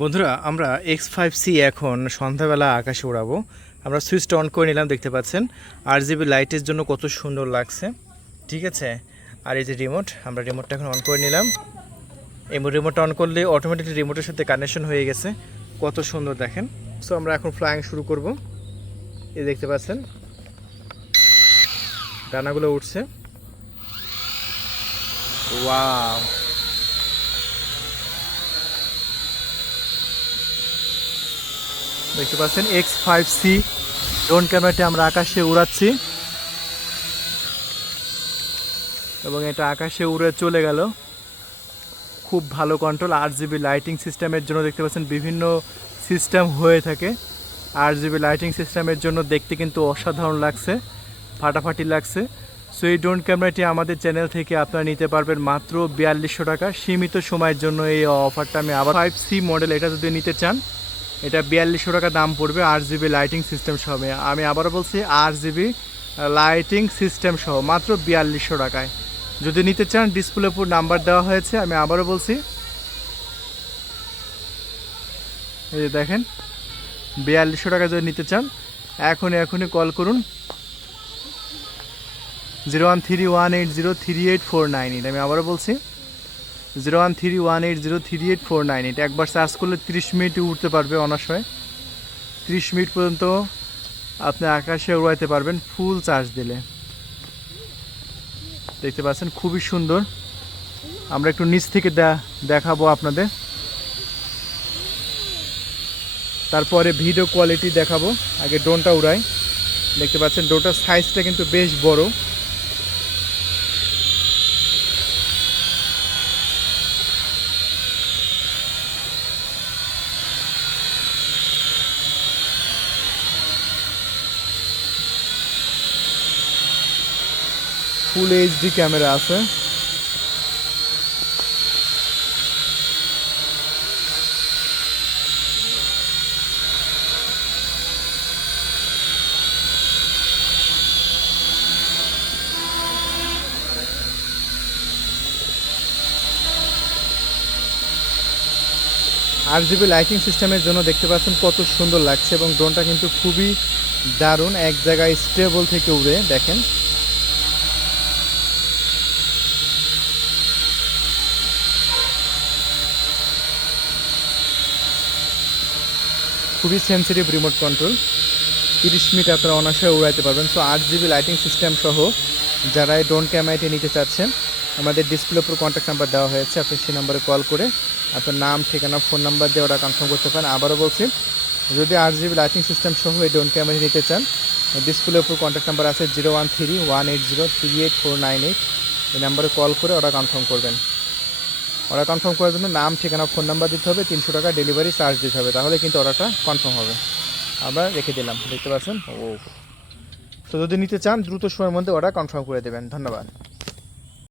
বন্ধুরা, আমরা x five C এখন সন্ধ্যাবেলা আকাশে উড়াবো। আমরা সুইচটা অন করে নিলাম, দেখতে পাচ্ছেন। আর জিবি লাইটের জন্য কত সুন্দর লাগছে। ঠিক আছে? আর এই যে রিমোট আমরা রিমোটটা এখন অন করে নিলাম। এই রিমোটটা অন করলে অটোমেটিকলি রিমোটের সাথে কানেকশন হয়ে গেছে। কত সুন্দর, দেখেন। সো আমরা এখন ফ্লাইং শুরু করব। এই দেখতে পাচ্ছেন? ডানাগুলো উঠছে। ওয়াও দেখতে পাচ্ছেন এক্স ফাইভ সি ড্রোন ক্যামেরাটি আমরা আকাশে উড়াচ্ছি। এবং এটা আকাশে উড়ে চলে গেল। খুব ভালো কন্ট্রোল আট জিবি লাইটিং সিস্টেমের জন্য দেখতে পাচ্ছেন, বিভিন্ন সিস্টেম হয়ে থাকে। আট জিবি লাইটিং সিস্টেমের জন্য দেখতে কিন্তু অসাধারণ লাগছে, ফাটাফাটি লাগছে। সো এই ড্রোন ক্যামেরাটি আমাদের চ্যানেল থেকে আপনারা নিতে পারবেন মাত্র বিয়াল্লিশশো টাকা। সীমিত সময়ের জন্য এই অফারটা আমি আবার ফাইভ সি মডেল এটা যদি নিতে চান এটা বিয়াল্লিশশো টাকা দাম পড়বে আট জিবি লাইটিং সিস্টেম সহ। আমি আবারও বলছি আট জিবি লাইটিং সিস্টেম সহ, মাত্র বিয়াল্লিশশো টাকায়। যদি নিতে চান ডিসপ্লে উপর নাম্বার দেওয়া হয়েছে, আমি আবারও বলছি। এই দেখেন, বিয়াল্লিশশো টাকা যদি নিতে চান, এখনই এখনই কল করুন। Zero one three one eight zero three eight four nine eight, আমি আবারও বলছি। Zero one three one eight zero three eight four nine. Eight একবার সার্চ করলে তিরিশ মিনিট উঠতে পারবে অনাশয়। তিরিশ মিনিট পর্যন্ত আপনি আকাশে উড়াইতে পারবেন, ফুল চার্জ দিলে। দেখতে পাচ্ছেন, খুবই সুন্দর। আমরা একটু নিচ থেকে দেখাবো আপনাদের। তারপরে ভিডিও কোয়ালিটি দেখাবো। আগে ড্রোনটা উড়াই। দেখতে পাচ্ছেন ড্রোনটার সাইজটা কিন্তু বেশ বড়। ফুল এইচডি ক্যামেরা আছে। আট জিবি লাইটিং সিস্টেমের জন্য দেখতে পাচ্ছেন কত সুন্দর লাগছে এবং ড্রোনটা কিন্তু খুবই দারুণ। এক জায়গায় স্টেবল থেকে উড়ে, দেখেন। খুবই সেন্সিটিভ রিমোট কন্ট্রোল তিরিশ মিনিট আপনারা অনায়াসে উড়াইতে পারবেন। সো আট জিবি লাইটিং সিস্টেম সহ যারা এই ড্রোন ক্যামেরাটি নিতে চাচ্ছেন, আমাদের ডিসপ্লে উপর কন্ট্যাক্ট নাম্বার দেওয়া হয়েছে। আপনি সেই নাম্বারে কল করে আপনার নাম, ঠিকানা ফোন নাম্বার দিয়ে ওরা কনফার্ম করতে পারেন। আবারও বলছি, যদি আট জিবি লাইটিং সিস্টেম সহ এই ড্রোন ক্যামেরা নিতে চান ডিসপ্লে উপর কন্ট্যাক্ট নাম্বার আছে zero one three one eight zero three eight four nine eight এই নাম্বারে কল করে ওরা কনফার্ম করবেন। অর্ডার কনফার্ম করার জন্য নাম, ঠিকানা ফোন নাম্বার দিতে হবে, তিনশো টাকা ডেলিভারি চার্জ দিতে হবে। তাহলে কিন্তু অর্ডারটা কনফার্ম হবে। আবার রেখে দিলাম, দেখতে পাচ্ছেন? ও। তো যদি নিতে চান, দ্রুত সময়ের মধ্যে অর্ডার কনফার্ম করে দেবেন। ধন্যবাদ।